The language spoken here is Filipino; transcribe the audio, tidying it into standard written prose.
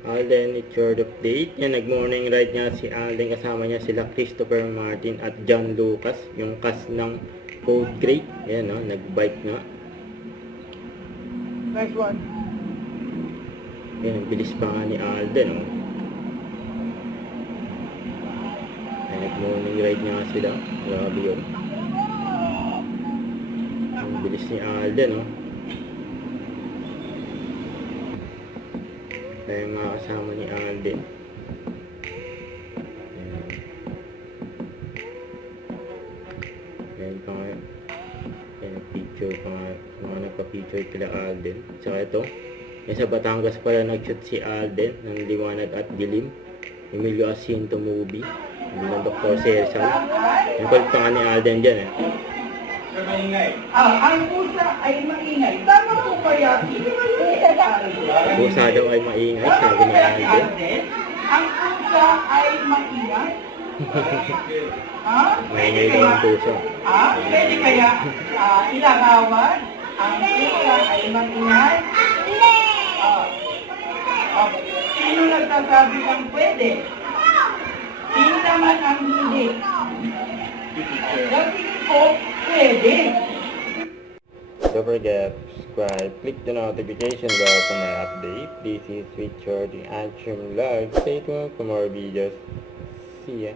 Alden, it's your update. Yan, nag-morning ride nga si Alden. Kasama niya sila Christopher Martin at John Lucas. Yung cast ng Code Great. Yan, no? Nag-bike nga. Next one. Yan, bilis pa nga ni Alden, no? Yan, nag-morning ride nga sila. Grabe yun. Ang bilis ni Alden, no? Kaya nga kasama ni Alden. Ayan pa nga. Ayan, picture pa nga. Mga nagpa-picture kila Alden. Saka ito. Yan sa Batangas pala nag-shoot si Alden ng Liwanag at Dilim. Emilio Jacinto movie. Hindi ng Dr. Cesar. Yan kulit pa nga ni Alden dyan, eh. Ang pusa ay maingay. Tama po kaya? Pusa daw ay maingay, sabi ni Alden. Ang pusa ay maingay? Ha? Maingay daw ang pusa. Pwede kaya ilarawan? Ang pusa ay maingay? Sino nagsasabi ng pwede? Sino naman ang hindi? Kasi po, pwede. Don't forget, subscribe, click the notification bell for my update. This is Richard, the Action Vlog. Stay tuned for more videos. See ya.